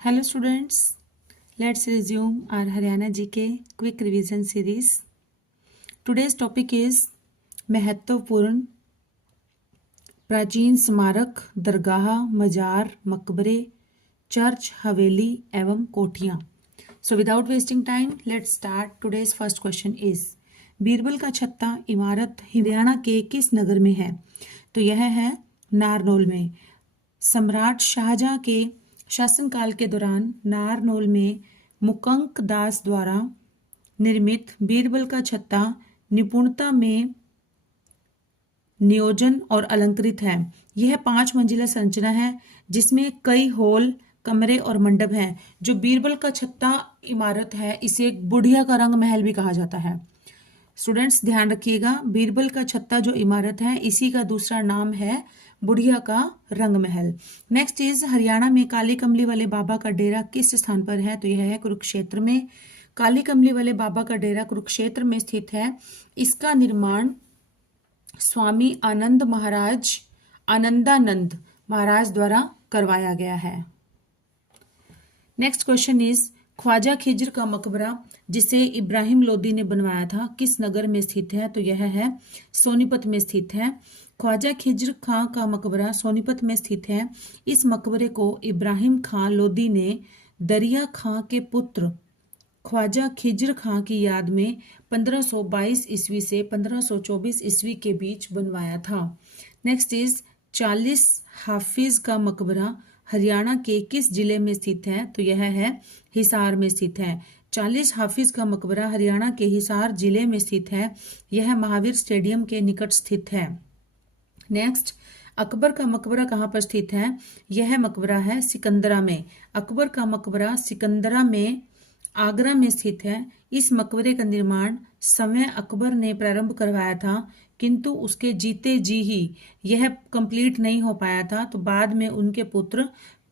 Hello students, let's resume our Haryana GK quick revision series. Today's topic is महत्वपूर्ण प्राचीन स्मारक, दरगाह, मजार, मकबरे, चर्च, हवेली एवं कोठियाँ. So without wasting time, let's start. Today's first question is Birbal का छत्ता इमारत हरियाणा के किस नगर में है? तो यह है नारनौल में. सम्राट शाहजहां के शासनकाल के दौरान नारनौल में मुकंक दास द्वारा निर्मित बीरबल का छत्ता निपुणता में नियोजन और अलंकृत है. यह 5 मंजिला संरचना है जिसमें कई हॉल, कमरे और मंडप हैं. जो बीरबल का छत्ता इमारत है इसे बुढ़िया का रंग महल भी कहा जाता है. स्टूडेंट्स ध्यान रखिएगा, बीरबल का छत्ता जो इमारत है इसी का दूसरा नाम है बुढ़िया का रंग महल. नेक्स्ट इज हरियाणा में काली कमली वाले बाबा का डेरा किस स्थान पर है? तो यह है कुरुक्षेत्र में. काली कमली वाले बाबा का डेरा कुरुक्षेत्र में स्थित है. इसका निर्माण स्वामी आनंदानंद महाराज द्वारा करवाया गया है. Next question is Khwaja Khizr का मकबरा जिसे इब्राहिम लोदी ने बनवाया था किस नगर में स्थित है? तो यह है सोनीपत में स्थित है. ख्वाजा खिज्र खां का मकबरा सोनीपत में स्थित है. इस मकबरे को इब्राहिम खां लोदी ने दरिया खां के पुत्र ख्वाजा खिज्र खां की याद में 1522 ईस्वी से 1524 ईस्वी के बीच बनवाया था. नेक्स्ट इज 40 हाफिज का मकबरा हरियाणा के किस जिले में स्थित है? तो यह है हिसार में स्थित है. 40 हाफिज का मकबरा हरियाणा के हिसार जिले में स्थित है. यह महावीर स्टेडियम के निकट स्थित है. नेक्स्ट, अकबर का मकबरा कहाँ पर स्थित है? यह मकबरा है सिकंदरा में. अकबर का मकबरा सिकंदरा में आगरा में स्थित है. इस मकबरे का निर्माण समय अकबर ने प्रारंभ करवाया था किंतु उसके जीते जी ही यह कंप्लीट नहीं हो पाया था. तो बाद में उनके पुत्र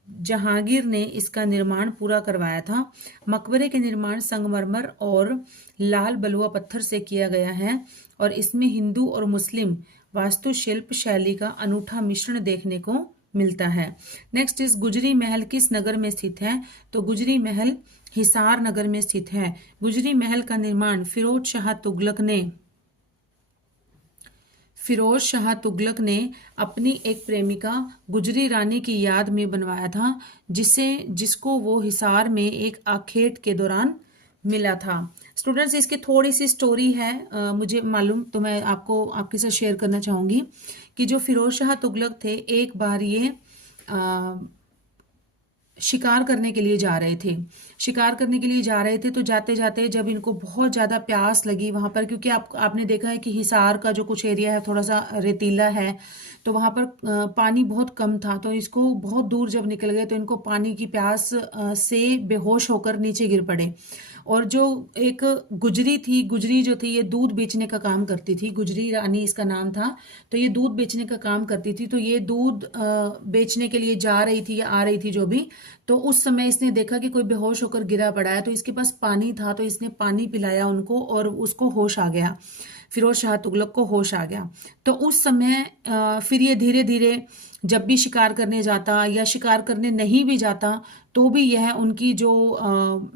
जहांगीर ने इसका निर्माण पूरा करवाया था. मकबरे के निर्माण संगमरमर और लाल बलुआ पत्थर से किया गया है और इसमें हिंदू और मुस्लिम वास्तुशिल्प शैली का अनूठा मिश्रण देखने को मिलता है. नेक्स्ट इज गुजरी महल किस नगर में स्थित है? तो गुजरी महल हिसार नगर में स्थित है. गुजरी महल का निर्माण फिरोज शाह तुगलक ने अपनी एक प्रेमिका गुजरी रानी की याद में बनवाया था जिसको वो हिसार में एक आखेट के दौरान मिला था. स्टूडेंट्स इसकी थोड़ी सी स्टोरी है, मुझे मालूम, तो मैं आपके साथ शेयर करना चाहूँगी कि जो फिरोज शाह तुगलक थे एक बार ये शिकार करने के लिए जा रहे थे. तो जाते जाते जब इनको बहुत ज़्यादा प्यास लगी वहाँ पर, क्योंकि आपने देखा है कि हिसार का जो कुछ एरिया है थोड़ा सा रेतीला है, तो वहाँ पर पानी बहुत कम था. तो इसको बहुत दूर जब निकल गए तो इनको पानी की प्यास से बेहोश होकर नीचे गिर पड़े. और जो एक गुजरी जो थी ये दूध बेचने का काम करती थी. गुजरी रानी इसका नाम था. तो ये दूध बेचने का काम करती थी. तो ये दूध बेचने के लिए जा रही थी या आ रही थी जो भी, तो उस समय इसने देखा कि कोई बेहोश होकर गिरा पड़ा है. तो इसके पास पानी था तो इसने पानी पिलाया उनको और उसको होश आ गया. फिरोज शाह तुगलक को होश आ गया. तो उस समय फिर ये धीरे धीरे जब भी शिकार करने जाता या शिकार करने नहीं भी जाता तो भी यह उनकी जो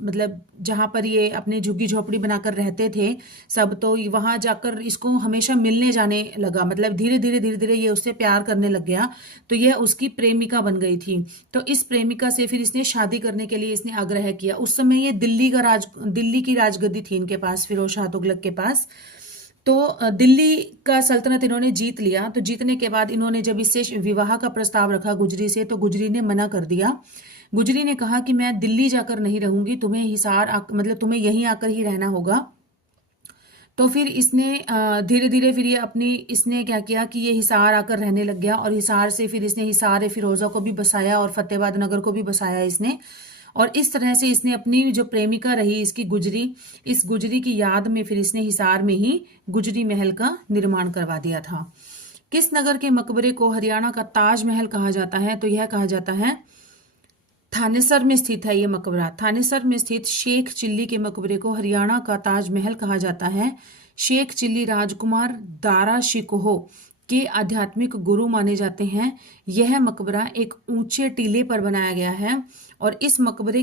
मतलब जहाँ पर ये अपनी झुग्गी झोपड़ी बनाकर रहते थे सब, तो वहाँ जाकर इसको हमेशा मिलने जाने लगा. मतलब धीरे धीरे ये उससे प्यार करने लग गया. तो यह उसकी प्रेमिका बन गई थी. तो इस प्रेमिका से फिर इसने शादी करने के लिए इसने आग्रह किया. उस समय ये दिल्ली की राजगद्दी थी इनके पास, फिरोज शाह तुगलक के पास. तो दिल्ली का सल्तनत इन्होंने जीत लिया. तो जीतने के बाद इन्होंने जब इससे विवाह का प्रस्ताव रखा गुजरी से, तो गुजरी ने मना कर दिया. गुजरी ने कहा कि मैं दिल्ली जाकर नहीं रहूंगी, तुम्हें यहीं आकर ही रहना होगा. तो फिर इसने धीरे धीरे फिर इसने क्या किया कि ये हिसार आकर रहने लग गया. और हिसार से फिर इसने हिसार फिरोजा को भी बसाया और फतेहाबाद नगर को भी बसाया इसने. और इस तरह से इसने अपनी जो प्रेमिका रही इसकी इस गुजरी की याद में फिर इसने हिसार में ही गुजरी महल का निर्माण करवा दिया था. किस नगर के मकबरे को हरियाणा का ताजमहल कहा जाता है? तो यह कहा जाता है थानेसर में स्थित है ये मकबरा. थानेसर में स्थित शेख चिल्ली के मकबरे को हरियाणा का ताजमहल कहा जाता है. शेख चिल्ली राजकुमार दारा शिकोह के आध्यात्मिक गुरु माने जाते हैं। यह मकबरा एक ऊंचे टीले पर बनाया गया है और इस मकबरे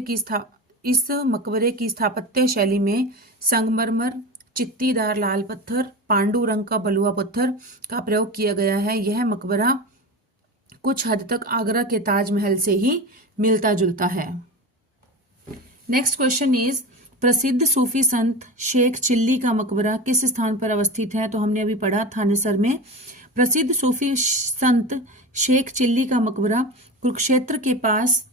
की स्थापत्य शैली में संगमरमर, चित्तीदार लाल पत्थर, पांडु रंग का बलुआ पत्थर का प्रयोग किया गया है। यह मकबरा कुछ हद तक आगरा के ताजमहल से ही मिलता जुलता है। नेक्स्ट क्वेश्चन इज, प्रसिद्ध सूफी संत शेख चिल्ली का मकबरा किस स्थान पर अवस्थित है? तो हमने अभी पढ़ा थानेसर में। प्रसिद्ध सूफी संत शेख चिल्ली का मकबरा कुरुक्षेत्र के पास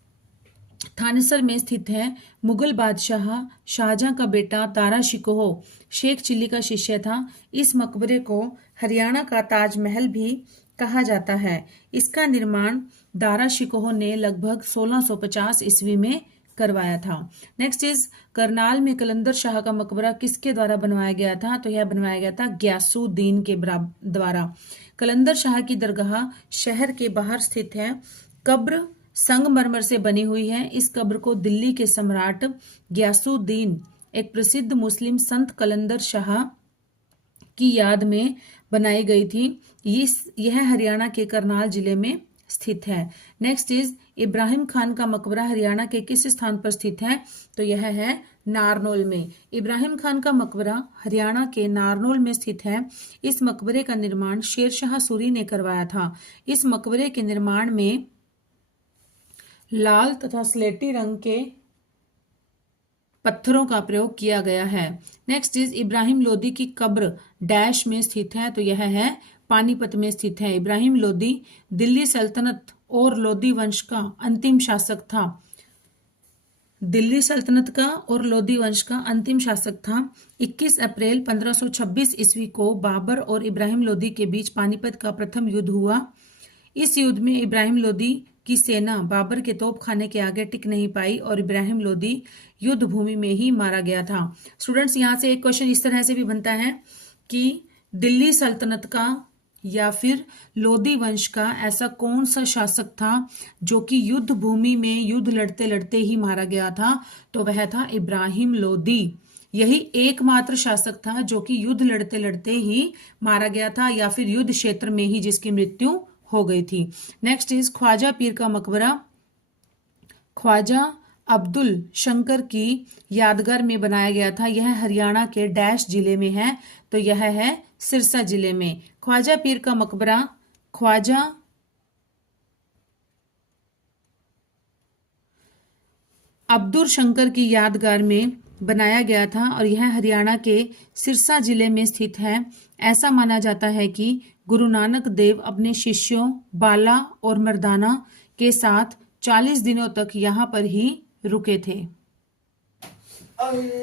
थानेसर में स्थित है। मुगल बादशाह शाहजहां का बेटा दारा शिकोह शेख चिल्ली का शिष्य था। इस मकबरे को हरियाणा का ताजमहल भी कहा जाता है। इसका निर्माण दारा शिकोह ने लगभग 1650 ईस्वी में करवाया था। नेक्स्ट इज, करनाल में कलंदर शाह का मकबरा किसके द्वारा बनवाया गया था? तो यह बनवाया गया था ग्यासुद्दीन के द्वारा। कलंदर शाह की दरगाह शहर के बाहर स्थित है। कब्र संगमरमर से बनी हुई है। इस कब्र को दिल्ली के सम्राट ग्यासुद्दीन, एक प्रसिद्ध मुस्लिम संत कलंदर शाह की याद में बनाई गई थी। यह हरियाणा के करनाल जिले में स्थित है। नेक्स्ट इज, इब्राहिम खान का मकबरा हरियाणा के किस स्थान पर स्थित है? तो यह है नारनौल में। इब्राहिम खान का मकबरा हरियाणा के नारनौल में स्थित है। इस मकबरे का निर्माण शेरशाह सूरी ने करवाया था। इस मकबरे के निर्माण में लाल तथा स्लेटी रंग के पत्थरों का प्रयोग किया गया है। नेक्स्ट इज, इब्राहिम लोदी की कब्र डैश में स्थित है? तो यह है पानीपत में स्थित है। इब्राहिम लोदी दिल्ली सल्तनत और लोदी वंश का अंतिम शासक था। दिल्ली सल्तनत का और लोदी वंश का अंतिम शासक था। 21 अप्रैल 1526 ईस्वी को बाबर और इब्राहिम लोदी के बीच पानीपत का प्रथम युद्ध हुआ। इस युद्ध में इब्राहिम लोदी की सेना बाबर के तोपखाने के आगे टिक नहीं पाई और इब्राहिम लोदी युद्ध भूमि में ही मारा गया था। स्टूडेंट्स, यहाँ से एक क्वेश्चन इस तरह से भी बनता है कि दिल्ली सल्तनत का या फिर लोदी वंश का ऐसा कौन सा शासक था जो कि युद्ध भूमि में युद्ध लड़ते लड़ते ही मारा गया था? तो वह था इब्राहिम लोदी। यही एकमात्र शासक था जो कि युद्ध लड़ते लड़ते ही मारा गया था या फिर युद्ध क्षेत्र में ही जिसकी मृत्यु हो गई थी। नेक्स्ट इज, ख्वाजा पीर का मकबरा ख्वाजा अब्दुल शंकर की यादगार में बनाया गया था। यह हरियाणा के डैश जिले में है? तो यह है सिरसा जिले में। ख्वाजा पीर का मकबरा ख्वाजा अब्दुल शंकर की यादगार में बनाया गया था और यह हरियाणा के सिरसा जिले में स्थित है। ऐसा माना जाता है कि गुरु नानक देव अपने शिष्यों बाला और मर्दाना के साथ 40 दिनों तक यहाँ पर ही रुके थे।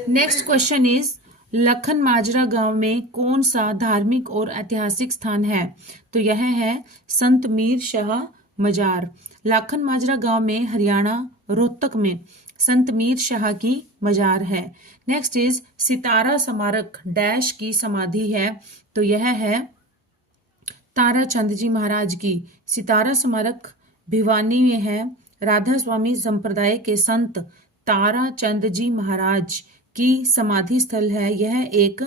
नेक्स्ट क्वेश्चन इज, लखन माजरा गांव में कौन सा धार्मिक और ऐतिहासिक स्थान है? तो यह है संत मीर शाह मजार। लाखन माजरा गांव में हरियाणा रोहतक में संत मीर शाह की मजार है। नेक्स्ट इज, सितारा स्मारक डैश की समाधि है? तो यह है ताराचंद जी महाराज की। सितारा स्मारक भिवानी में है। राधा स्वामी संप्रदाय के संत ताराचंद जी महाराज की समाधि स्थल है। यह एक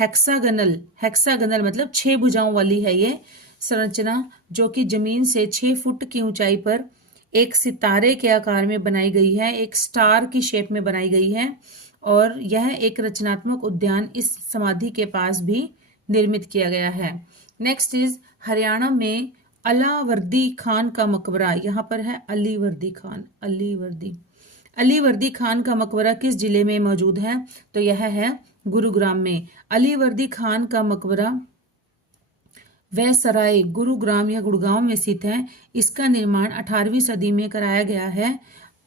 हेक्सागनल मतलब 6 भुजाओं वाली है ये संरचना, जो कि जमीन से 6 फुट की ऊंचाई पर एक सितारे के आकार में बनाई गई है, एक स्टार की शेप में बनाई गई है और यह एक रचनात्मक उद्यान इस समाधि के पास भी निर्मित किया गया है। नेक्स्ट इज, हरियाणा में अलावर्दी खान का मकबरा, यहाँ पर है अलीवर्दी खान का मकबरा किस जिले में मौजूद है? तो यह है गुरुग्राम में। अलीवर्दी खान का मकबरा वह सराय गुरुग्राम या गुड़गांव में स्थित है। इसका निर्माण 18वीं सदी में कराया गया है।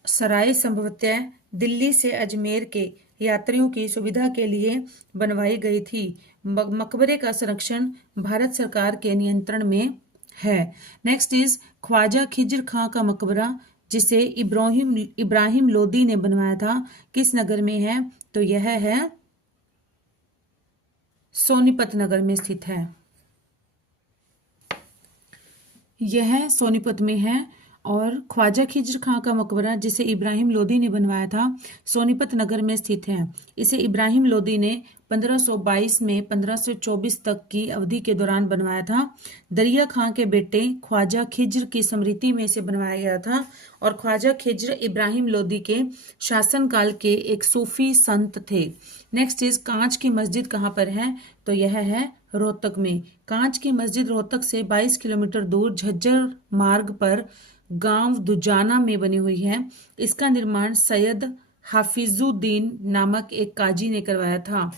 सराय संभवतः दिल्ली से अजमेर के यात्रियों की सुविधा के लिए बनवाई गई थी। मकबरे का संरक्षण भारत सरकार के नियंत्रण में है। नेक्स्ट इज, ख्वाजा खिज्र खां का मकबरा जिसे इब्राहिम लोदी ने बनवाया था किस नगर में है? तो यह है सोनीपत नगर में स्थित है। यह सोनीपत में है और ख्वाजा खिज्र खां का मकबरा जिसे इब्राहिम लोदी ने बनवाया था सोनीपत नगर में स्थित है। इसे इब्राहिम लोदी ने 1522 में 1524 तक की अवधि के दौरान बनवाया था। दरिया खां के बेटे ख्वाजा खिज्र की स्मृति में इसे बनवाया गया था और ख्वाजा खिज्र इब्राहिम लोदी के शासनकाल के एक सूफी संत थे। नेक्स्ट इज कांच की मस्जिद कहाँ पर है? तो यह है रोहतक में। कांच की मस्जिद रोहतक से 22 किलोमीटर दूर झज्जर मार्ग पर गांव दुजाना में बनी हुई है। इसका निर्माण सैयद हाफिजुद्दीन नामक एक काजी ने करवाया था।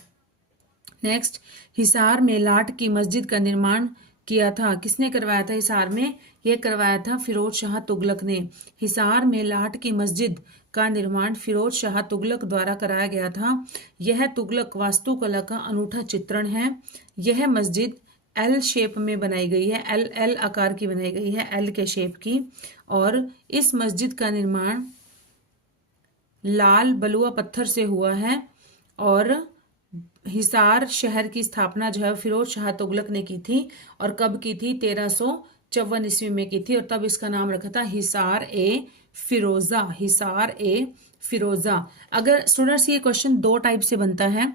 नेक्स्ट, हिसार में लाट की मस्जिद का निर्माण किया था। किसने करवाया था हिसार में? यह करवाया था फिरोज शाह तुगलक ने। हिसार में लाट की मस्जिद का निर्माण फिरोज शाह तुगलक द्वारा कराया गया था। यह तुगलक वास्तुकला का अनूठा चित्रण है। यह मस्जिद एल शेप में बनाई गई है, एल एल आकार की बनाई गई है, एल के शेप की। और इस मस्जिद का निर्माण लाल बलुआ पत्थर से हुआ है और हिसार शहर की स्थापना जो है फिरोज शाह तुगलक ने की थी। और कब की थी? 1354 ईस्वी में की थी और तब इसका नाम रखा था हिसार ए फिरोजा। हिसार ए फिरोजा। अगर स्टूडेंट्स ये क्वेश्चन दो टाइप से बनता है,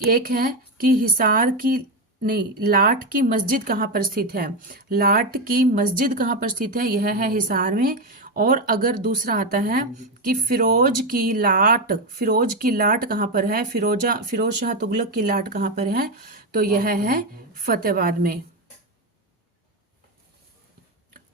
एक है कि हिसार की नहीं लाट की मस्जिद कहाँ पर स्थित है, लाट की मस्जिद कहाँ पर स्थित है, यह है हिसार में। और अगर दूसरा आता है कि फिरोज की लाट कहाँ पर है, फिरोज शाह तुगलक की लाट कहाँ पर है, तो यह है फतेहाबाद में।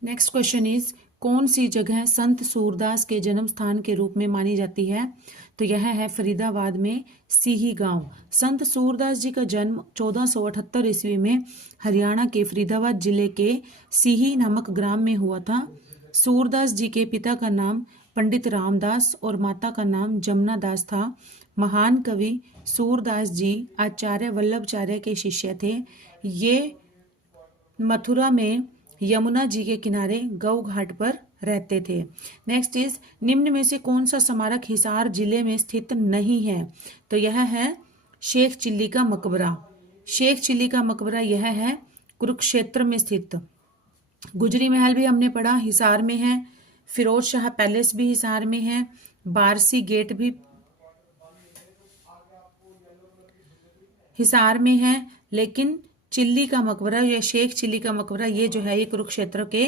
नेक्स्ट क्वेश्चन इज कौन सी जगह संत सूरदास के जन्म स्थान के रूप में मानी जाती है? तो यह है फरीदाबाद में सीही गांव। संत सूरदास जी का जन्म 1478 ईस्वी में हरियाणा के फरीदाबाद जिले के सीही नामक ग्राम में हुआ था। सूरदास जी के पिता का नाम पंडित रामदास और माता का नाम जमुना दास था। महान कवि सूरदास जी आचार्य वल्लभाचार्य के शिष्य थे। ये मथुरा में यमुना जी के किनारे गौ घाट पर रहते थे। नेक्स्ट इज निम्न में से कौन सा स्मारक हिसार जिले में स्थित नहीं है? तो यह है शेख चिल्ली का मकबरा। शेख चिल्ली का मकबरा यह है कुरुक्षेत्र में स्थित। गुजरी महल भी हमने पढ़ा हिसार में है। फिरोज शाह पैलेस भी हिसार में है। बारसी गेट भी हिसार में है। लेकिन चिल्ली का मकबरा या शेख चिल्ली का मकबरा ये जो है ये कुरुक्षेत्र के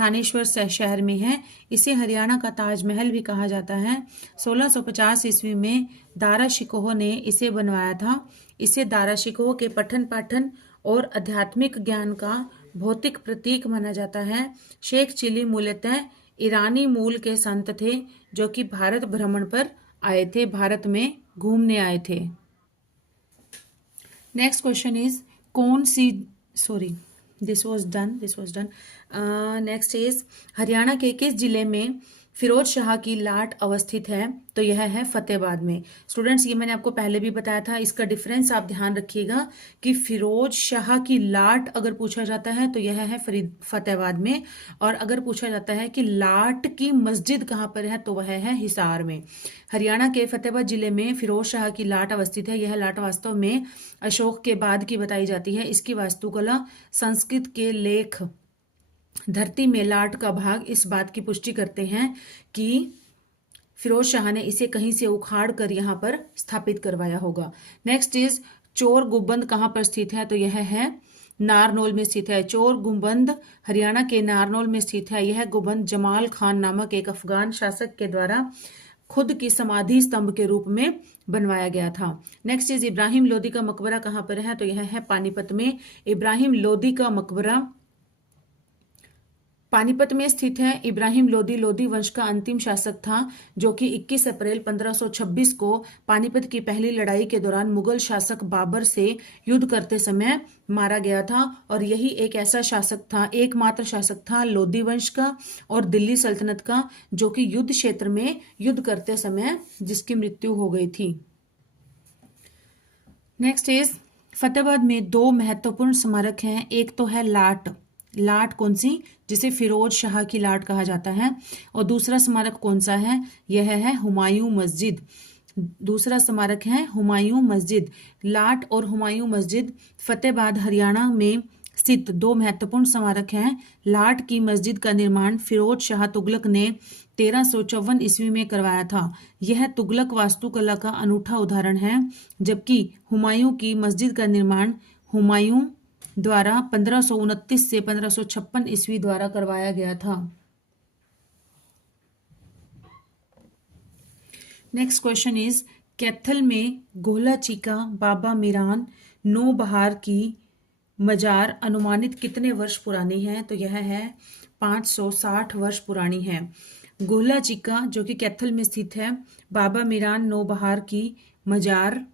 थानेश्वर शहर में है। इसे हरियाणा का ताजमहल भी कहा जाता है। 1650 ईस्वी में दारा शिकोह ने इसे बनवाया था। इसे दारा शिकोह के पठन पाठन और आध्यात्मिक ज्ञान का भौतिक प्रतीक माना जाता है। शेख चिल्ली मूलतः ईरानी मूल के संत थे जो कि भारत भ्रमण पर आए थे, भारत में घूमने आए थे। नेक्स्ट क्वेश्चन इज कौन see this was done. Next is Haryana के किस जिले में फिरोज शाह की लाट अवस्थित है? तो यह है फतेहाबाद में। स्टूडेंट्स ये मैंने आपको पहले भी बताया था, इसका डिफरेंस आप ध्यान रखिएगा कि फिरोज शाह की लाट अगर पूछा जाता है तो यह है फतेहाबाद में, और अगर पूछा जाता है कि लाट की मस्जिद कहाँ पर है तो वह है हिसार में। हरियाणा के फतेहाबाद जिले में फिरोज शाह की लाट अवस्थित है। यह लाट वास्तव में अशोक के बाद की बताई जाती है। इसकी वास्तुकला, संस्कृत के लेख धरती में लाट का भाग इस बात की पुष्टि करते हैं कि फिरोज शाह ने इसे कहीं से उखाड़ कर यहाँ पर स्थापित करवाया होगा। नेक्स्ट इज चोर गुंबद कहाँ पर स्थित है? तो यह है नारनौल में स्थित है। चोर गुंबद हरियाणा के नारनौल में स्थित है। यह गुंबद जमाल खान नामक एक अफगान शासक के द्वारा खुद की समाधि स्तंभ के रूप में बनवाया गया था। नेक्स्ट इज इब्राहिम लोदी का मकबरा कहाँ पर है? तो यह है पानीपत में। इब्राहिम लोदी का मकबरा पानीपत में स्थित है। इब्राहिम लोदी वंश का अंतिम शासक था जो कि 21 अप्रैल 1526 को पानीपत की पहली लड़ाई के दौरान मुगल शासक बाबर से युद्ध करते समय मारा गया था। और यही एक ऐसा शासक था, एकमात्र शासक था लोदी वंश का और दिल्ली सल्तनत का जो कि युद्ध क्षेत्र में युद्ध करते समय जिसकी मृत्यु हो गई थी। नेक्स्ट इज फतेहाबाद में दो महत्वपूर्ण स्मारक हैं। एक तो है लाट कौन सी? जिसे फिरोज शाह की लाट कहा जाता है। और दूसरा स्मारक कौन सा है? यह है हुमायूं मस्जिद। दूसरा स्मारक है हुमायूं मस्जिद। लाट और हुमायूं मस्जिद फतेहाबाद हरियाणा में स्थित दो महत्वपूर्ण स्मारक हैं। लाट की मस्जिद का निर्माण फिरोज शाह तुगलक ने 1354 ईस्वी में करवाया था। यह तुगलक वास्तुकला का अनूठा उदाहरण है, जबकि हुमायूं की मस्जिद का निर्माण हुमायूं द्वारा 1529 से 1556 ईस्वी द्वारा करवाया गया था। नेक्स्ट क्वेश्चन इज कैथल में गोला चीका बाबा मीरान नौबहार की मजार अनुमानित कितने वर्ष पुरानी है? तो यह है 560 वर्ष पुरानी है। गोला चीका जो कि कैथल में स्थित है, बाबा मीरान नौबहार की मजार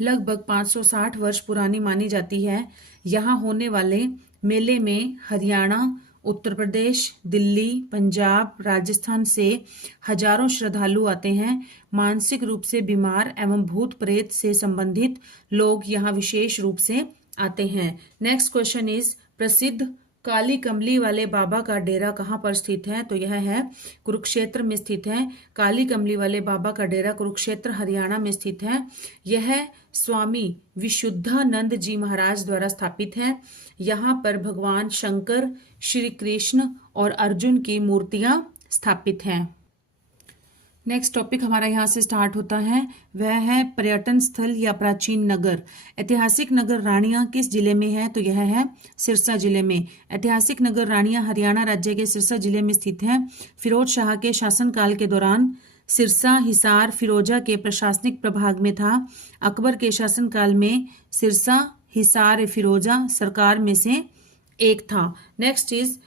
लगभग 560 वर्ष पुरानी मानी जाती है। यहाँ होने वाले मेले में हरियाणा, उत्तर प्रदेश, दिल्ली, पंजाब, राजस्थान से हजारों श्रद्धालु आते हैं। मानसिक रूप से बीमार एवं भूत प्रेत से संबंधित लोग यहाँ विशेष रूप से आते हैं। नेक्स्ट क्वेश्चन इज प्रसिद्ध काली कमली वाले बाबा का डेरा कहाँ पर स्थित है? तो यह है कुरुक्षेत्र में स्थित है। काली कमली वाले बाबा का डेरा कुरुक्षेत्र हरियाणा में स्थित है। यह स्वामी विशुद्धानंद जी महाराज द्वारा स्थापित है। यहाँ पर भगवान शंकर, श्री कृष्ण और अर्जुन की मूर्तियां स्थापित हैं। नेक्स्ट टॉपिक हमारा यहाँ से स्टार्ट होता है, वह है पर्यटन स्थल या प्राचीन नगर। ऐतिहासिक नगर रानिया किस जिले में है? तो यह है सिरसा जिले में। ऐतिहासिक नगर रानिया हरियाणा राज्य के सिरसा जिले में स्थित है। फिरोज शाह के शासनकाल के दौरान सिरसा हिसार फिरोजा के प्रशासनिक प्रभाग में था। अकबर के शासनकाल में सिरसा हिसार फिरोजा सरकार में से एक था। नेक्स्ट इज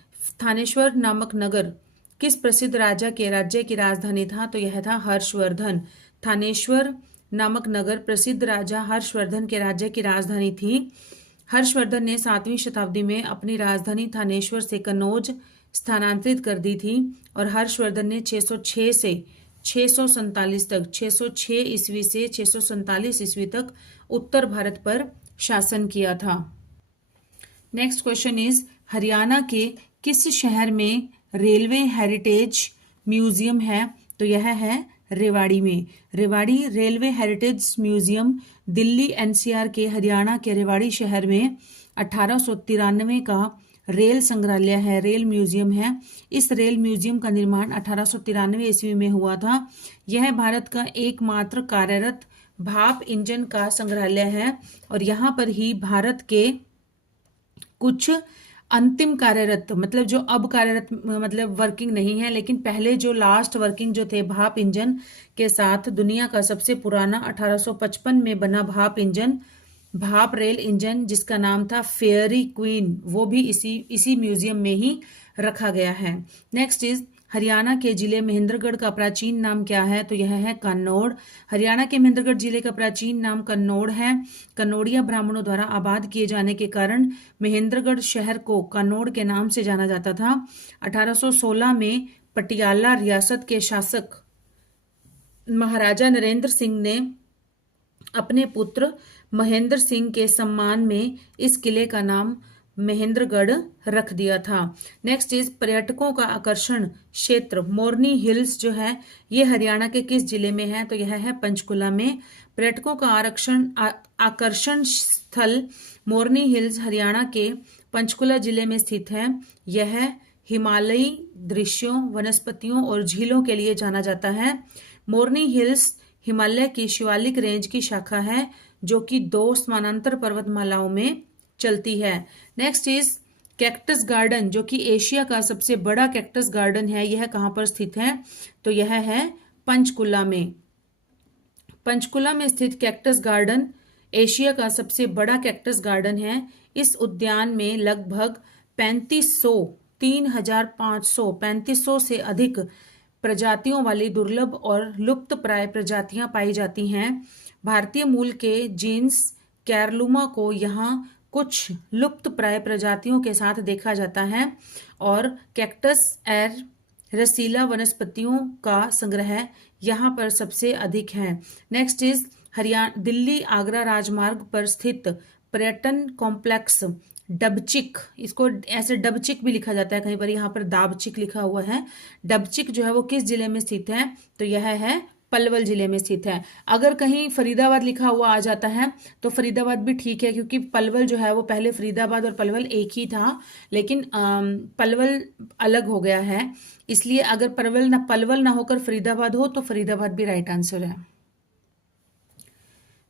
थानेश्वर नामक नगर किस प्रसिद्ध राजा के राज्य की राजधानी था? तो यह था हर्षवर्धन। थानेश्वर नामक नगर प्रसिद्ध राजा हर्षवर्धन के राज्य की राजधानी थी। हर्षवर्धन ने 7वीं शताब्दी में अपनी राजधानी थानेश्वर से कन्नौज स्थानांतरित कर दी थी और हर्षवर्धन ने 606 से 647 तक 606 ईस्वी से 647 ईस्वी तक उत्तर भारत पर शासन किया था। नेक्स्ट क्वेश्चन इज हरियाणा के किस शहर में रेलवे हेरिटेज म्यूजियम है? तो यह है रेवाड़ी में। Rewari railway heritage museum Delhi NCR के हरियाणा के रेवाड़ी शहर में 1893 का रेल संग्रहालय है, रेल म्यूजियम है। इस रेल म्यूजियम का निर्माण 1893 ईस्वी में हुआ था। यह भारत का एकमात्र कार्यरत भाप इंजन का संग्रहालय है और यहाँ पर ही भारत के कुछ अंतिम कार्यरत मतलब जो अब कार्यरत मतलब वर्किंग नहीं है, लेकिन पहले जो लास्ट वर्किंग जो थे भाप इंजन के साथ दुनिया का सबसे पुराना 1855 में बना भाप इंजन, भाप रेल इंजन जिसका नाम था फेयरी क्वीन, वो भी इसी म्यूजियम में ही रखा गया है। नेक्स्ट इज हरियाणा के जिले महेंद्रगढ़ का प्राचीन नाम क्या है? तो यह है कन्नौड़। हरियाणा के महेंद्रगढ़ जिले का प्राचीन नाम कन्नौड़ है। कन्नौड़िया ब्राह्मणों द्वारा आबाद किए जाने के कारण महेंद्रगढ़ शहर को कन्नौड़ के नाम से जाना जाता था। 1816 में पटियाला रियासत के शासक महाराजा नरेंद्र सिंह ने अपने पुत्र महेंद्र सिंह के सम्मान में इस किले का नाम महेंद्रगढ़ रख दिया था। नेक्स्ट इज पर्यटकों का आकर्षण क्षेत्र मोरनी हिल्स जो है ये हरियाणा के किस जिले में है? तो यह है पंचकुला में। पर्यटकों का आकर्षण स्थल मोरनी हिल्स हरियाणा के पंचकुला जिले में स्थित है। यह हिमालयी दृश्यों, वनस्पतियों और झीलों के लिए जाना जाता है। मोरनी हिल्स हिमालय की शिवालिक रेंज की शाखा है जो कि 2 समानांतर पर्वतमालाओं में चलती है। नेक्स्ट इज कैक्टस गार्डन जो कि एशिया का सबसे बड़ा कैक्टस गार्डन है, यह कहाँ पर स्थित है? तो यह है पंचकुला में। पंचकुला में स्थित कैक्टस गार्डन एशिया का सबसे बड़ा कैक्टस गार्डन है। इस उद्यान में लगभग 3500 से अधिक प्रजातियों वाली दुर्लभ और लुप्त प्राय प्रजातियां पाई जाती हैं। भारतीय मूल के जीन्स कैरलुमा को यहाँ कुछ लुप्त प्राय प्रजातियों के साथ देखा जाता है और कैक्टस एर रसीला वनस्पतियों का संग्रह यहाँ पर सबसे अधिक है। नेक्स्ट इज हरियाणा दिल्ली आगरा राजमार्ग पर स्थित पर्यटन कॉम्प्लेक्स डबचिक, इसको ऐसे डबचिक भी लिखा जाता है, कहीं पर यहाँ पर दाबचिक लिखा हुआ है। डबचिक जो है वो किस जिले में स्थित है? तो यह है पलवल जिले में स्थित है। अगर कहीं फरीदाबाद लिखा हुआ आ जाता है तो फरीदाबाद भी ठीक है, क्योंकि पलवल जो है वो पहले फरीदाबाद और पलवल एक ही था, लेकिन पलवल अलग हो गया है। इसलिए अगर पलवल ना होकर फरीदाबाद हो तो फरीदाबाद भी राइट आंसर है।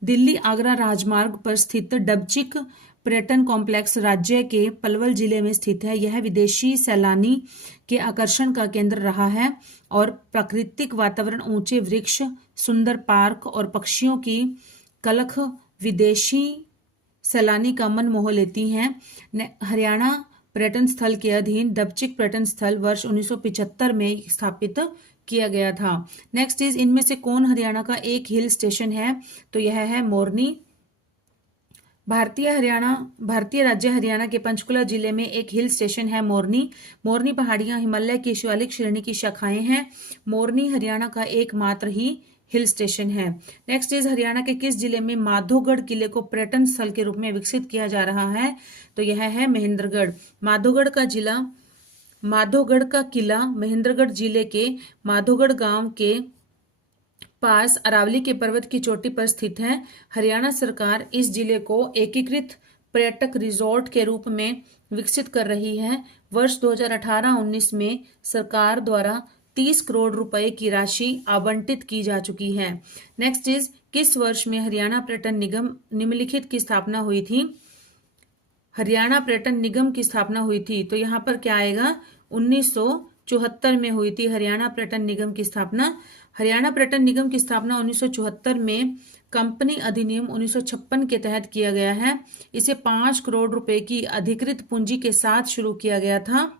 दिल्ली आगरा राजमार्ग पर स्थित डबचिक पर्यटन कॉम्प्लेक्स राज्य के पलवल जिले में स्थित है। यह विदेशी सैलानी के आकर्षण का केंद्र रहा है और प्राकृतिक वातावरण, ऊंचे वृक्ष, सुंदर पार्क और पक्षियों की कलख विदेशी सैलानी का मन मोह लेती हैं। हरियाणा पर्यटन स्थल के अधीन डबचिक पर्यटन स्थल वर्ष 1975 में स्थापित किया गया था। नेक्स्ट इज, इनमें से कौन हरियाणा का एक हिल स्टेशन है? तो यह है मोरनी। भारतीय राज्य हरियाणा के पंचकुला जिले में एक हिल स्टेशन है मोरनी। मोरनी पहाड़ियां हिमालय की शिवालिक श्रेणी की शाखाएं हैं। मोरनी हरियाणा का एकमात्र ही हिल स्टेशन है। नेक्स्ट इज, हरियाणा के किस जिले में माधोगढ़ किले को पर्यटन स्थल के रूप में विकसित किया जा रहा है? तो यह है महेंद्रगढ़। माधोगढ़ का किला महेंद्रगढ़ जिले के माधोगढ़ गांव के पास अरावली के पर्वत की चोटी पर स्थित है। हरियाणा सरकार इस जिले को एकीकृत पर्यटक रिजॉर्ट के रूप में विकसित कर रही है। वर्ष 2018-19 में सरकार द्वारा 30 करोड़ रुपए की राशि आवंटित की जा चुकी है। नेक्स्ट इज, किस वर्ष में हरियाणा पर्यटन निगम निम्नलिखित की स्थापना हुई थी? हरियाणा पर्यटन निगम की स्थापना हुई थी, तो यहाँ पर क्या आएगा? 1974 में हुई थी हरियाणा पर्यटन निगम की स्थापना। हरियाणा पर्यटन निगम की स्थापना 1974 में कंपनी अधिनियम 1956 के तहत किया गया है। इसे 5 करोड़ रुपए की अधिकृत पूंजी के साथ शुरू किया गया था।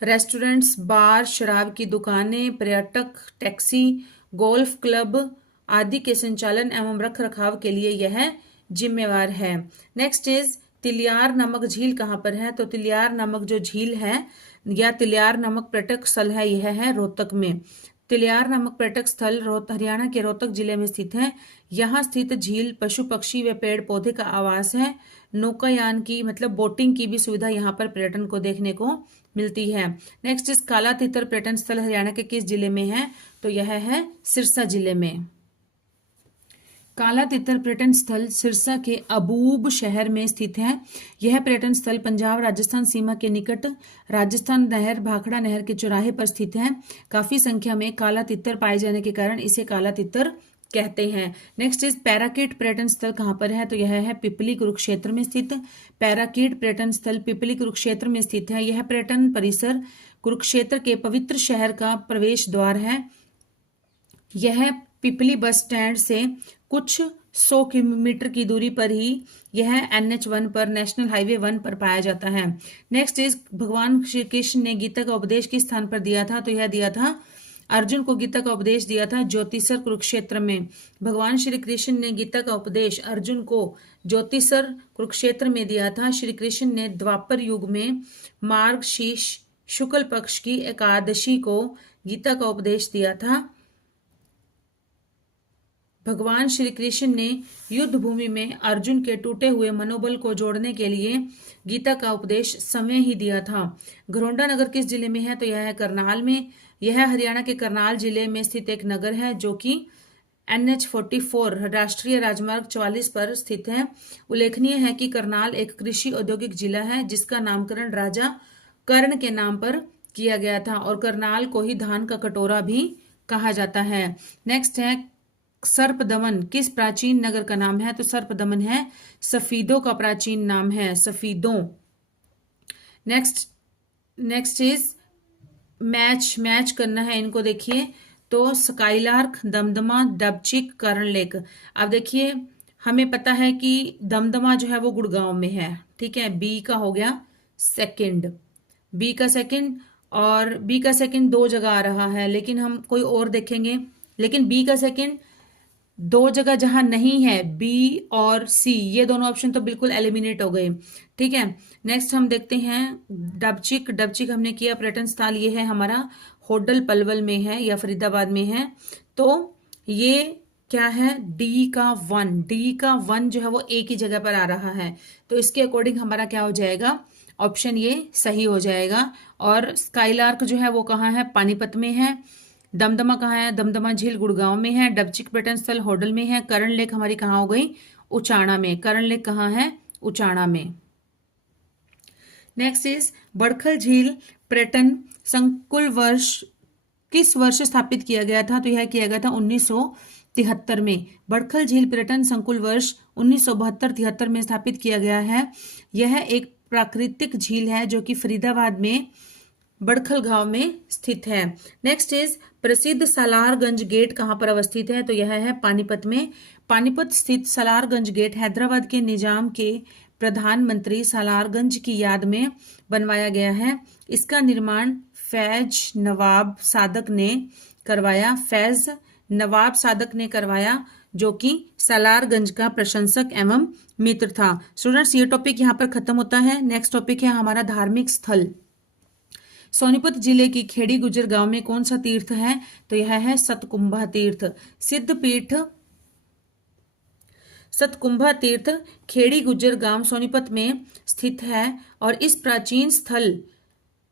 रेस्टोरेंट्स, बार, शराब की दुकानें, पर्यटक टैक्सी, गोल्फ क्लब आदि के संचालन एवं रख रखाव के लिए यह जिम्मेवार है। नेक्स्ट इज, तिलियार नामक झील कहाँ पर है? तो तिलियार नामक जो झील है या तिलियार नामक पर्यटक स्थल है, यह है रोहतक में। तिलियार नामक पर्यटक स्थल हरियाणा के रोहतक जिले में स्थित है। यहाँ स्थित झील पशु पक्षी व पेड़ पौधे का आवास है। नौकायान की मतलब बोटिंग की भी सुविधा यहाँ पर पर्यटन को देखने को मिलती है। नेक्स्ट इज, काला तितर पर्यटन स्थल हरियाणा के किस जिले में है? तो यह है सिरसा जिले में। काला तितर पर्यटन स्थल सिरसा के अबूब शहर में स्थित है। यह पर्यटन स्थल पंजाब राजस्थान सीमा के निकट राजस्थान नहर भाखड़ा नहर के चौराहे पर स्थित है। काफी संख्या में काला तितर पाए जाने के कारण इसे काला तितर कहते हैं। नेक्स्ट इज, पैराकीट पर्यटन स्थल कहाँ पर है? तो यह है पिपली कुरुक्षेत्र में स्थित। पैराकीट पर्यटन स्थल पिपली कुरुक्षेत्र में स्थित है। यह पर्यटन परिसर कुरुक्षेत्र के पवित्र शहर का प्रवेश द्वार है। यह पिपली बस स्टैंड से कुछ 100 किलोमीटर की दूरी पर ही यह NH1 पर नेशनल हाईवे 1 पर पाया जाता है। नेक्स्ट इज, भगवान श्री कृष्ण ने गीता का उपदेश किस स्थान पर दिया था? तो यह दिया था, अर्जुन को गीता का उपदेश दिया था ज्योतिसर कुरुक्षेत्र में। भगवान श्री कृष्ण ने गीता का उपदेश अर्जुन को ज्योतिसर कुरुक्षेत्र में दिया था। श्री कृष्ण ने द्वापर युग में मार्गशीर्ष शुक्ल पक्ष की एकादशी को गीता का उपदेश दिया था। भगवान श्री कृष्ण ने युद्ध भूमि में अर्जुन के टूटे हुए मनोबल को जोड़ने के लिए गीता का उपदेश समय ही दिया था। घरौंडा नगर किस जिले में है? तो यह है करनाल में। यह हरियाणा के करनाल जिले में स्थित एक नगर है जो कि NH44 राष्ट्रीय राजमार्ग 44 पर स्थित है। उल्लेखनीय है कि करनाल एक कृषि औद्योगिक जिला है जिसका नामकरण राजा कर्ण के नाम पर किया गया था और करनाल को ही धान का कटोरा भी कहा जाता है। नेक्स्ट है, सर्पदमन किस प्राचीन नगर का नाम है? तो सर्पदमन है सफीदों का प्राचीन नाम है, सफीदों। नेक्स्ट इज, मैच करना है इनको। देखिए तो स्काईलार्क, दमदमा, डबचिक, कर्ण लेक। अब देखिए हमें पता है कि दमदमा जो है वो गुड़गांव में है, ठीक है। बी का हो गया सेकंड, बी का सेकंड 2 जगह आ रहा है, लेकिन हम कोई और देखेंगे। लेकिन बी का सेकंड 2 जगह जहां नहीं है, बी और सी, ये दोनों ऑप्शन तो बिल्कुल एलिमिनेट हो गए, ठीक है। नेक्स्ट हम देखते हैं डबचिक हमने किया पर्यटन स्थल, ये है हमारा होडल पलवल में है या फरीदाबाद में है। तो ये क्या है? डी का 1 जो है वो एक ही जगह पर आ रहा है, तो इसके अकॉर्डिंग हमारा क्या हो जाएगा? ऑप्शन ये सही हो जाएगा। और स्काईलार्क जो है वो कहाँ है? पानीपत में है। दमदमा कहाँ है? दमदमा झील गुड़गांव में है। डबचिक पर्यटन स्थल होडल में है। करण लेक हमारी कहाँ हो गई? उचाना में। करण लेक कहाँ है? उचाना में। नेक्स्ट इज बड़खल झील पर्यटन संकुल किस वर्ष स्थापित किया गया था? तो यह किया गया था 1973 में। बड़खल झील पर्यटन संकुल वर्ष 1972-73 में स्थापित किया गया है। यह एक प्राकृतिक झील है जो कि फरीदाबाद में बड़खल गांव में स्थित है। नेक्स्ट इज प्रसिद्ध सालारगंज गेट कहाँ पर अवस्थित है? तो यह है पानीपत में। पानीपत स्थित सालारगंज गेट हैदराबाद के निजाम के प्रधानमंत्री सालारगंज की याद में बनवाया गया है। इसका निर्माण फैज नवाब सादक ने करवाया। फैज नवाब सादक ने करवाया, जो कि सालारगंज का प्रशंसक एवं मित्र था। स्टूडेंट्स, ये टॉपिक यहाँ पर खत्म होता है। नेक्स्ट टॉपिक है हमारा धार्मिक स्थल। सोनीपत जिले की खेड़ी गुजर गांव में कौन सा तीर्थ है? तो यह है सतकुंभा तीर्थ। सिद्धपीठ सतकुंभा तीर्थ खेड़ी गुजर गांव सोनीपत में स्थित है और इस प्राचीन स्थल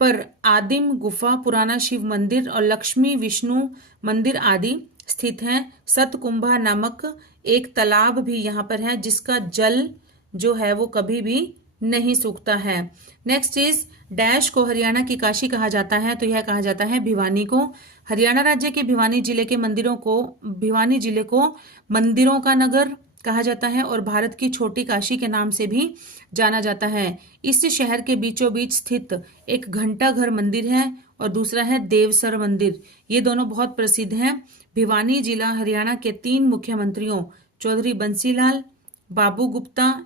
पर आदिम गुफा, पुराना शिव मंदिर और लक्ष्मी विष्णु मंदिर आदि स्थित हैं। सतकुंभा नामक एक तालाब भी यहाँ पर है जिसका जल जो है वो कभी भी नहीं सूखता है। नेक्स्ट इज डैश को हरियाणा की काशी कहा जाता है? तो यह कहा जाता है भिवानी को। हरियाणा राज्य के भिवानी जिले को मंदिरों का नगर कहा जाता है और भारत की छोटी काशी के नाम से भी जाना जाता है। इस शहर के बीचों बीच स्थित एक घंटा घर मंदिर है और दूसरा है देवसर मंदिर। ये दोनों बहुत प्रसिद्ध हैं। भिवानी जिला हरियाणा के 3 मुख्यमंत्रियों चौधरी बंसीलाल, बाबू गुप्ता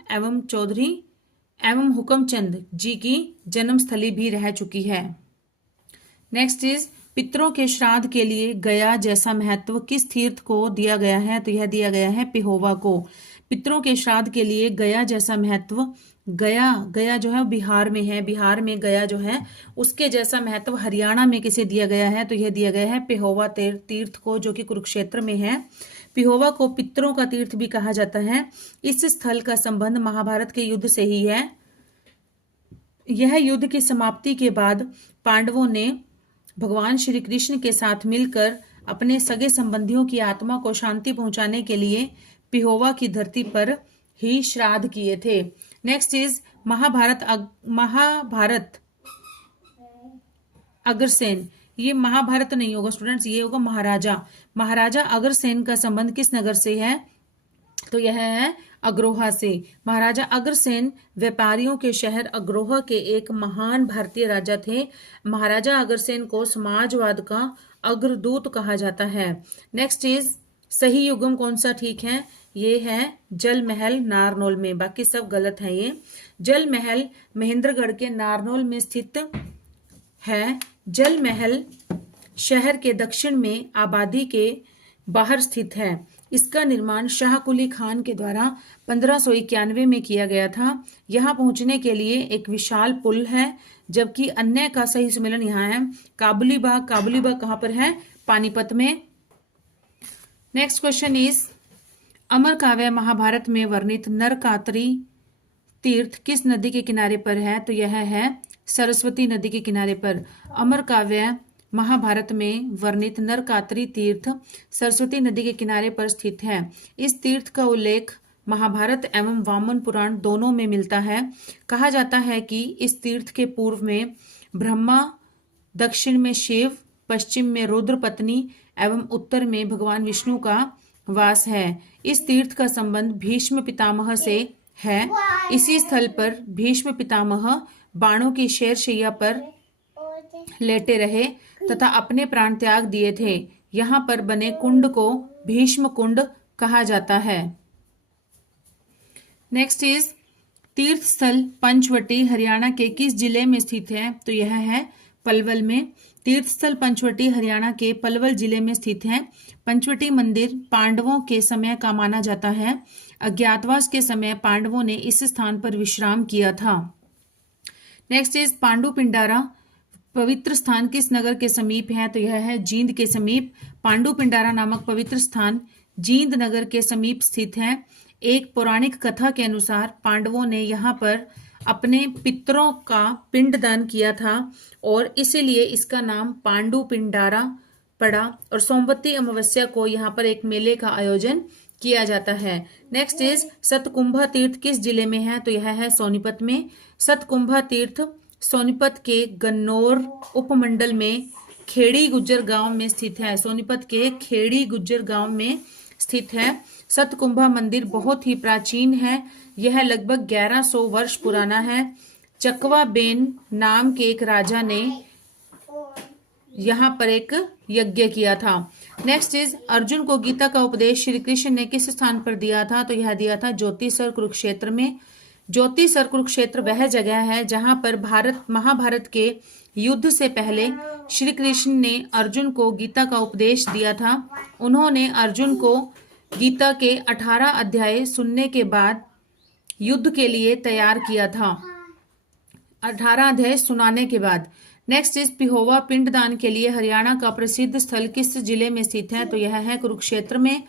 एवं हुकमचंद जी की जन्मस्थली भी रह चुकी है। नेक्स्ट इज पितरों के श्राद्ध के लिए गया जैसा महत्व किस तीर्थ को दिया गया है? तो यह दिया गया है पेहोवा को। पितरों के श्राद्ध के लिए गया जैसा महत्व, गया जो है बिहार में है। बिहार में गया जो है उसके जैसा महत्व हरियाणा में किसे दिया गया है? तो यह दिया गया है पेहोवा तीर्थ को, जो कि कुरुक्षेत्र में है। पेहोवा को पितरों का तीर्थ भी कहा जाता है। इस स्थल का संबंध महाभारत के युद्ध से ही है। यह युद्ध की समाप्ति के बाद पांडवों ने भगवान श्री कृष्ण के साथ मिलकर अपने सगे संबंधियों की आत्मा को शांति पहुंचाने के लिए पेहोवा की धरती पर ही श्राद्ध किए थे। Next is Mahabharat Agrasen. ये महाभारत नहीं होगा स्टूडेंट्स, ये होगा महाराजा अग्रसेन का संबंध किस नगर से है? तो यह है अग्रोहा से। महाराजा अग्रसेन व्यापारियों के शहर अग्रोहा के एक महान भारतीय राजा थे। महाराजा अग्रसेन को समाजवाद का अग्रदूत कहा जाता है। नेक्स्ट इज सही युग्म कौन सा ठीक है? ये है जल महल नारनौल में, बाकी सब गलत है। ये जल महल महेंद्रगढ़ के नारनौल में स्थित है। जल महल शहर के दक्षिण में आबादी के बाहर स्थित है। इसका निर्माण शाह कुली खान के द्वारा 1591 में किया गया था। यहाँ पहुंचने के लिए एक विशाल पुल है, जबकि अन्य का सही सम्मेलन यहाँ है काबुली बाग कहाँ पर है? पानीपत में। नेक्स्ट क्वेश्चन इज अमर काव्य महाभारत में वर्णित नरकात्री तीर्थ किस नदी के किनारे पर है? तो यह है सरस्वती नदी के किनारे पर। अमर काव्य महाभारत में वर्णित नरकात्री तीर्थ सरस्वती नदी के किनारे पर स्थित है। इस तीर्थ का उल्लेख महाभारत एवं वामन पुराण दोनों में मिलता है। कहा जाता है कि इस तीर्थ के पूर्व में ब्रह्मा, दक्षिण में शिव, पश्चिम में रुद्र पत्नी एवं उत्तर में भगवान विष्णु का वास है। इस तीर्थ का संबंध भीष्म पितामह से है। इसी स्थल पर भीष्म पितामह बाणों की शेरशैया पर लेटे रहे तथा अपने प्राण त्याग दिए थे। यहाँ पर बने कुंड को भीष्म कुंड कहा जाता है। नेक्स्ट इज तीर्थ स्थल पंचवटी हरियाणा के किस जिले में स्थित है? तो यह है पलवल में। तीर्थ स्थल पंचवटी हरियाणा के पलवल जिले में स्थित है। पंचवटी मंदिर पांडवों के समय का माना जाता है। अज्ञातवास के समय पांडवों ने इस स्थान पर विश्राम किया था। नेक्स्ट इज पांडु पिंडारा पवित्र स्थान किस नगर के समीप है? तो यह है जींद के समीप। पांडु पिंडारा नामक पवित्र स्थान जींद नगर के समीप स्थित है। एक पौराणिक कथा के अनुसार पांडवों ने यहाँ पर अपने पितरों का पिंडदान किया था और इसीलिए इसका नाम पांडु पिंडारा पड़ा और सोमवती अमावस्या को यहाँ पर एक मेले का आयोजन किया जाता है। नेक्स्ट इज सतकुंभा तीर्थ किस जिले में है? तो यह है सोनीपत में। सतकुंभा तीर्थ सोनीपत के गन्नौर उपमंडल में खेड़ी गुज्जर गांव में स्थित है। सोनीपत के खेड़ी गुज्जर गांव में स्थित है। सतकुंभा मंदिर बहुत ही प्राचीन है। यह लगभग 1100 वर्ष पुराना है। चकवा बेन नाम के एक राजा ने यहाँ पर एक यज्ञ किया था। नेक्स्ट इज अर्जुन को गीता का उपदेश श्री कृष्ण ने किस स्थान पर दिया था? तो यह दिया था ज्योतिसर कुरुक्षेत्र में। ज्योतिसर कुरुक्षेत्र वह जगह है जहां पर महाभारत के युद्ध से पहले श्री कृष्ण ने अर्जुन को गीता का उपदेश दिया था। उन्होंने अर्जुन को गीता के 18 अध्याय सुनने के बाद युद्ध के लिए तैयार किया था। 18 अध्याय सुनाने के बाद। नेक्स्ट इज पिहोवा पिंडदान के लिए हरियाणा का प्रसिद्ध स्थल किस जिले में स्थित है? तो यह है कुरुक्षेत्र में।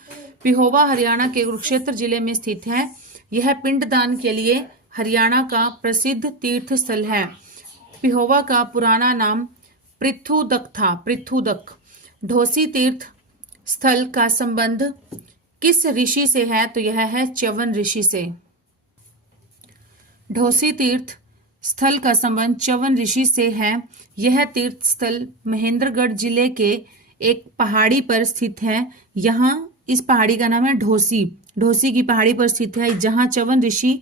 पिहोवा हरियाणा के कुरुक्षेत्र जिले में स्थित है। यह पिंडदान के लिए हरियाणा का प्रसिद्ध तीर्थ स्थल है। पिहोवा का पुराना नाम पृथुदक था। पृथुदक। ढोसी तीर्थ स्थल का संबंध किस ऋषि से है? तो यह है च्यवन ऋषि से। ढोसी तीर्थ स्थल का संबंध च्यवन ऋषि से है। यह तीर्थ स्थल महेंद्रगढ़ जिले के एक पहाड़ी पर स्थित है। यहाँ इस पहाड़ी का नाम है ढोसी। ढोसी की पहाड़ी पर स्थित है जहाँ च्यवन ऋषि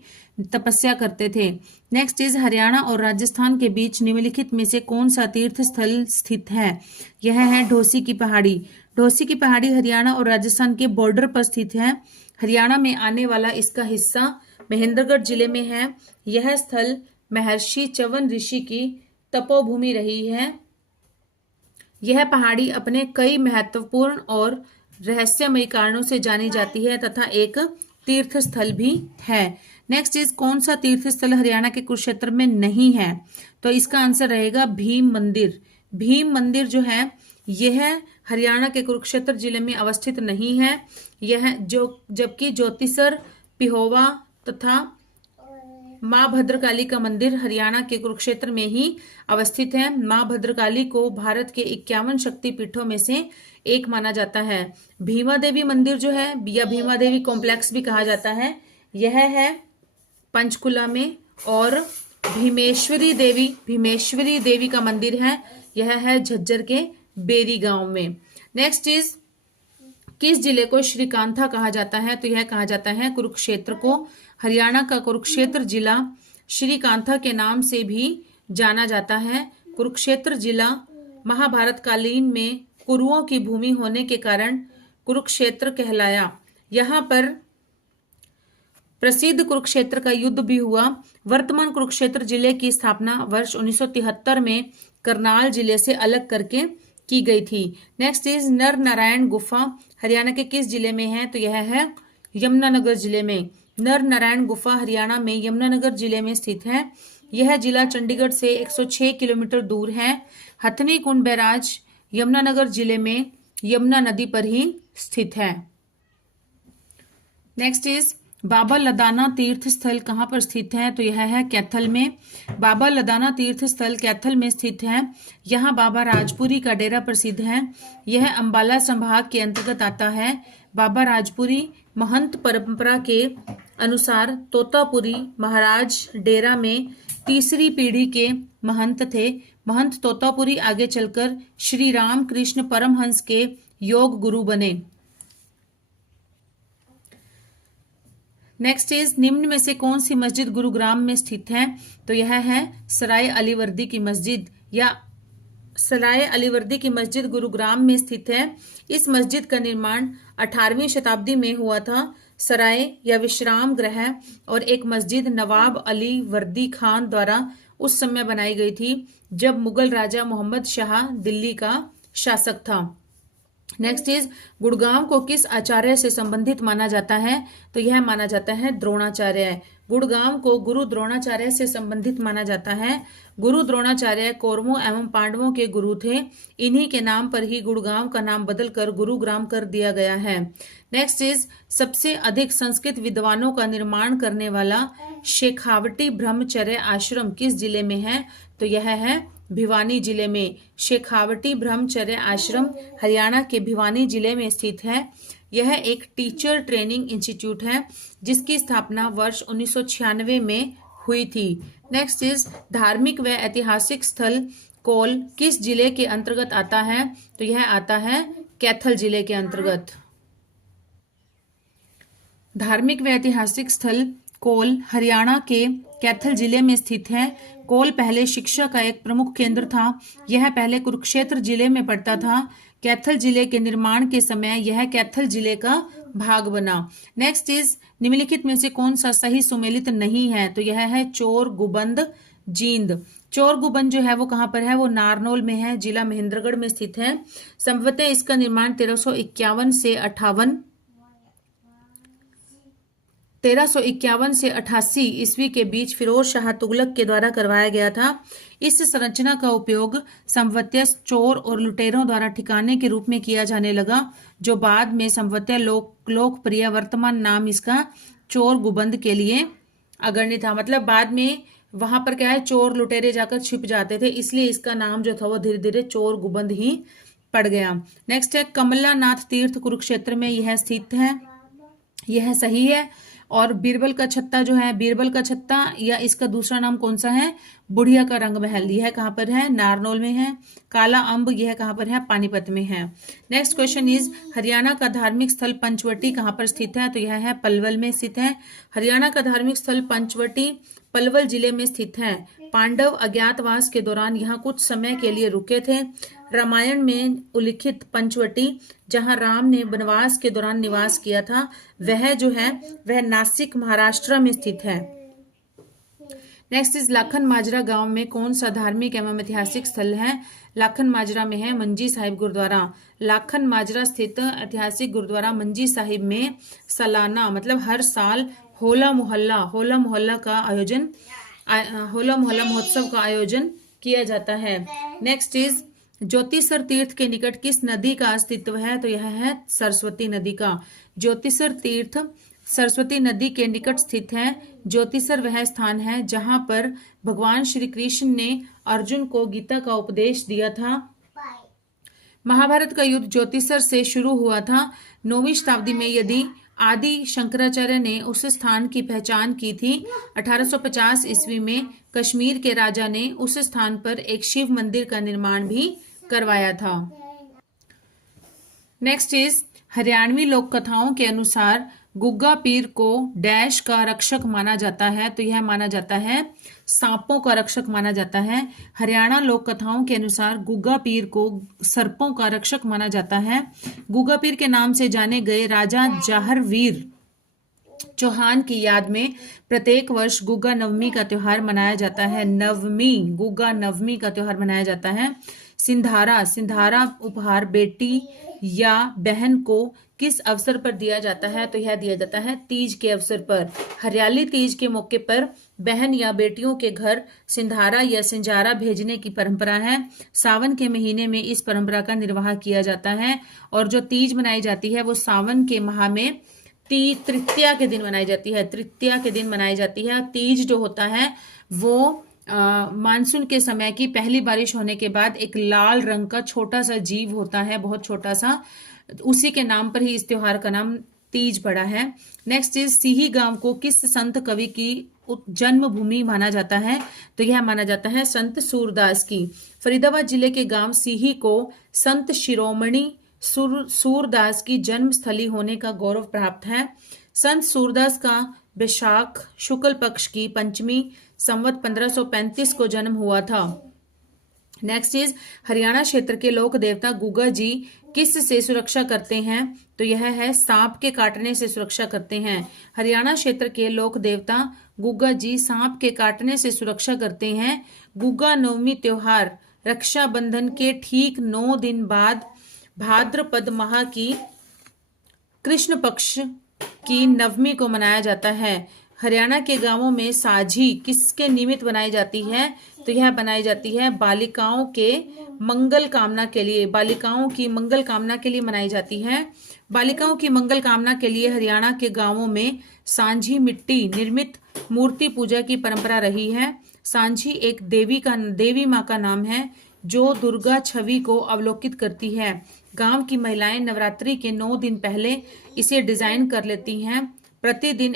तपस्या करते थे। नेक्स्ट इज हरियाणा और राजस्थान के बीच निम्नलिखित में से कौन सा तीर्थ स्थल स्थित है? यह है ढोसी की पहाड़ी। ढोसी की पहाड़ी हरियाणा और राजस्थान के बॉर्डर पर स्थित है। हरियाणा में आने वाला इसका हिस्सा महेंद्रगढ़ जिले में है। यह स्थल महर्षि च्यवन ऋषि की तपोभूमि रही है। यह पहाड़ी अपने कई महत्वपूर्ण और रहस्यमयी कारणों से जानी जाती है तथा एक तीर्थ स्थल भी है। नेक्स्ट इज कौन सा तीर्थ स्थल हरियाणा के कुरुक्षेत्र में नहीं है? तो इसका आंसर रहेगा भीम मंदिर। भीम मंदिर जो है यह हरियाणा के कुरुक्षेत्र जिले में अवस्थित नहीं है। यह जबकि ज्योतिसर, पिहोवा तथा माँ भद्रकाली का मंदिर हरियाणा के कुरुक्षेत्र में ही अवस्थित है। माँ भद्रकाली को भारत के 51 शक्तिपीठों में से एक माना जाता है। भीमा देवी मंदिर जो है या भीमा देवी कॉम्प्लेक्स भी कहा जाता है, यह है पंचकुला में। और भीमेश्वरी देवी का मंदिर है, यह है झज्जर के बेरी गांव में। नेक्स्ट इज किस जिले को श्रीकांता कहा जाता है? तो यह कहा जाता है कुरुक्षेत्र को। हरियाणा का कुरुक्षेत्र जिला श्रीकांता के नाम से भी जाना जाता है। कुरुक्षेत्र जिला महाभारत कालीन में कुरुओं की भूमि होने के कारण कुरुक्षेत्र कहलाया। यहाँ पर प्रसिद्ध कुरुक्षेत्र का युद्ध भी हुआ। वर्तमान कुरुक्षेत्र जिले की स्थापना वर्ष 1973 में करनाल जिले से अलग करके की गई थी। नेक्स्ट इज नर नारायण गुफा हरियाणा के किस जिले में है? तो यह है यमुनानगर जिले में। नर नारायण गुफा हरियाणा में यमुनानगर जिले में स्थित है। यह जिला चंडीगढ़ से 106 किलोमीटर दूर है। हथनी कुंड बैराज यमुनानगर जिले में यमुना नदी पर ही स्थित है। नेक्स्ट इज बाबा लदाना तीर्थ स्थल कहाँ पर स्थित है? तो यह है कैथल में। बाबा लदाना तीर्थ स्थल कैथल में स्थित है। यहाँ बाबा राजपुरी का डेरा प्रसिद्ध है। यह अंबाला संभाग के अंतर्गत आता है। बाबा राजपुरी महंत परंपरा के अनुसार तोतापुरी महाराज डेरा में तीसरी पीढ़ी के महंत थे। महंत तोतापुरी आगे चलकर श्री राम कृष्ण परमहंस के योग गुरु बने। नेक्स्ट इज निम्न में से कौन सी मस्जिद गुरुग्राम में स्थित है? तो यह है सराय अलीवर्दी की मस्जिद या सराय अलीवर्दी की मस्जिद गुरुग्राम में स्थित है। इस मस्जिद का निर्माण 18वीं शताब्दी में हुआ था। सराय या विश्राम गृह और एक मस्जिद नवाब अली वर्दी खान द्वारा उस समय बनाई गई थी जब मुगल राजा मोहम्मद शाह दिल्ली का शासक था। नेक्स्ट इज गुड़गांव को किस आचार्य से संबंधित माना जाता है? तो यह माना जाता है द्रोणाचार्य। गुड़गांव को गुरु द्रोणाचार्य से संबंधित माना जाता है। गुरु द्रोणाचार्य कौरवों एवं पांडवों के गुरु थे। इन्हीं के नाम पर ही गुड़गांव का नाम बदलकर गुरुग्राम कर दिया गया है। नेक्स्ट इज सबसे अधिक संस्कृत विद्वानों का निर्माण करने वाला शेखावटी ब्रह्मचर्य आश्रम किस जिले में है? तो यह है भिवानी जिले में। शेखावटी ब्रह्मचर्य आश्रम हरियाणा के भिवानी जिले में स्थित है। यह एक टीचर ट्रेनिंग इंस्टीट्यूट है जिसकी स्थापना वर्ष 1996 में हुई थी। नेक्स्ट इज धार्मिक व ऐतिहासिक स्थल कोल किस जिले के अंतर्गत आता है? तो यह आता है कैथल जिले के अंतर्गत। धार्मिक व ऐतिहासिक स्थल कोल हरियाणा के कैथल जिले में स्थित है। कोल पहले शिक्षा का एक प्रमुख केंद्र था। यह पहले कुरुक्षेत्र जिले में पड़ता था। कैथल जिले के निर्माण के समय यह कैथल जिले का भाग बना। नेक्स्ट इज निम्नलिखित में से कौन सा सही सुमेलित नहीं है? तो यह है चोर गुबंद जींद। चोर गुबंद जो है वो कहाँ पर है? वो नारनौल में है, जिला महेंद्रगढ़ में स्थित है। संभवतः इसका निर्माण 1351 से 88 ईस्वी के बीच फिरोज शाह तुगलक के द्वारा करवाया गया था। इस संरचना का उपयोग संभवतः चोर और लुटेरों द्वारा ठिकाने के रूप में किया जाने लगा, जो बाद में संभवतः लोकप्रिय वर्तमान नाम इसका चोर गुबंद के लिए अग्रणी था। मतलब बाद में वहां पर क्या है, चोर लुटेरे जाकर छिप जाते थे, इसलिए इसका नाम जो था वो धीरे धीरे चोर गुबंद ही पड़ गया। नेक्स्ट है कमलानाथ तीर्थ कुरुक्षेत्र में यह स्थित है। यह सही है। और बीरबल का छत्ता जो है, बीरबल का छत्ता या इसका दूसरा नाम कौन सा है? बुढ़िया का रंग महल। यह कहाँ पर है? नारनौल में है। काला अम्ब यह कहाँ पर है? पानीपत में है। नेक्स्ट क्वेश्चन इज हरियाणा का धार्मिक स्थल पंचवटी कहाँ पर स्थित है? तो यह है पलवल में स्थित है। हरियाणा का धार्मिक स्थल पंचवटी पलवल जिले में स्थित है। पांडव अज्ञातवास के दौरान यहाँ कुछ समय के लिए रुके थे। रामायण में उल्लिखित पंचवटी जहाँ राम ने वनवास के दौरान निवास किया था, वह जो है वह नासिक महाराष्ट्र में स्थित है। नेक्स्ट इज लाखन माजरा गांव में कौन सा धार्मिक एवं ऐतिहासिक स्थल है? लाखन माजरा में है मंजी साहिब गुरुद्वारा। लाखन माजरा स्थित ऐतिहासिक गुरुद्वारा मंजी साहिब में सालाना मतलब हर साल होला मोहल्ला महोत्सव का आयोजन किया जाता है। नेक्स्ट इज ज्योतिसर तीर्थ के निकट किस नदी का अस्तित्व है? तो यह है सरस्वती नदी का। ज्योतिसर तीर्थ सरस्वती नदी के निकट स्थित है। ज्योतिसर वह स्थान है जहां पर भगवान श्री कृष्ण ने अर्जुन को गीता का उपदेश दिया था। महाभारत का युद्ध ज्योतिसर से शुरू हुआ था। 9वीं शताब्दी में यदि आदि शंकराचार्य ने उस स्थान की पहचान की थी। 1850 ईस्वी में कश्मीर के राजा ने उस स्थान पर एक शिव मंदिर का निर्माण भी करवाया था। नेक्स्ट इज हरियाणवी लोक कथाओं के अनुसार गुग्गा पीर को डैश का रक्षक माना जाता है। तो यह माना जाता है सांपों का रक्षक माना जाता है। हरियाणा लोक कथाओं के अनुसार गुग्गा पीर को सर्पों का रक्षक माना जाता है। गुग्गा पीर के नाम से जाने गए राजा जाहरवीर चौहान की याद में प्रत्येक वर्ष गुग्गा नवमी का त्योहार मनाया जाता है। गुग्गा नवमी का त्योहार मनाया जाता है। सिंधारा उपहार बेटी या बहन को किस अवसर पर दिया जाता है? तो यह दिया जाता है तीज के अवसर पर। हरियाली तीज के मौके पर बहन या बेटियों के घर सिंधारा या सिंजारा भेजने की परंपरा है। सावन के महीने में इस परंपरा का निर्वाह किया जाता है और जो तीज मनाई जाती है वो सावन के माह में तृतीया के दिन मनाई जाती है। तृतीया के दिन मनाई जाती है। तीज जो होता है वो मानसून के समय की पहली बारिश होने के बाद एक लाल रंग का छोटा सा जीव होता है, बहुत छोटा सा, उसी के नाम पर ही इस त्योहार का नाम तीज पड़ा है। नेक्स्ट इज सीही गांव को किस संत कवि की जन्मभूमि माना जाता है? तो यह माना जाता है संत सूरदास की। फरीदाबाद जिले के गांव सीही को संत शिरोमणि सूरदास की जन्मस्थली होने का गौरव प्राप्त है। संत सूरदास का बैशाख शुक्ल पक्ष की पंचमी संवत 1535 को जन्म हुआ था। नेक्स्ट इज हरियाणा क्षेत्र के लोक देवता गुग्गा जी किस से सुरक्षा करते हैं? तो यह है सांप के काटने से सुरक्षा करते हैं। हरियाणा क्षेत्र के लोक देवता गुग्गा जी सांप के काटने से सुरक्षा करते हैं। गुग्गा नवमी त्योहार रक्षाबंधन के ठीक 9 दिन बाद भाद्रपद माह की कृष्ण पक्ष की नवमी को मनाया जाता है। हरियाणा के गांवों में साझी किसके निमित्त बनाई जाती है? तो यह बनाई जाती है बालिकाओं के मंगल कामना के लिए। बालिकाओं की मंगल कामना के लिए मनाई जाती है। बालिकाओं की मंगल कामना के लिए हरियाणा के गांवों में सांझी मिट्टी निर्मित मूर्ति पूजा की परंपरा रही है। सांची एक देवी माँ का नाम है जो दुर्गा छवि को अवलोकित करती है। गांव की महिलाएं नवरात्रि के 9 दिन पहले इसे डिजाइन कर लेती हैं। प्रतिदिन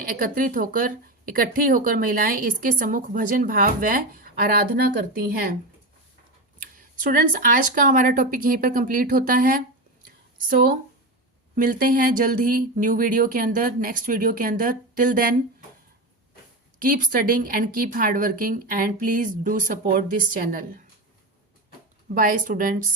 इकट्ठी होकर महिलाएं इसके सम्मुख भजन भाव व आराधना करती हैं। स्टूडेंट्स, आज का हमारा टॉपिक यहीं पर कंप्लीट होता है। सो मिलते हैं जल्द ही न्यू वीडियो के अंदर, नेक्स्ट वीडियो के अंदर। Till then keep studying and keep hard working and please do support this channel. Bye students.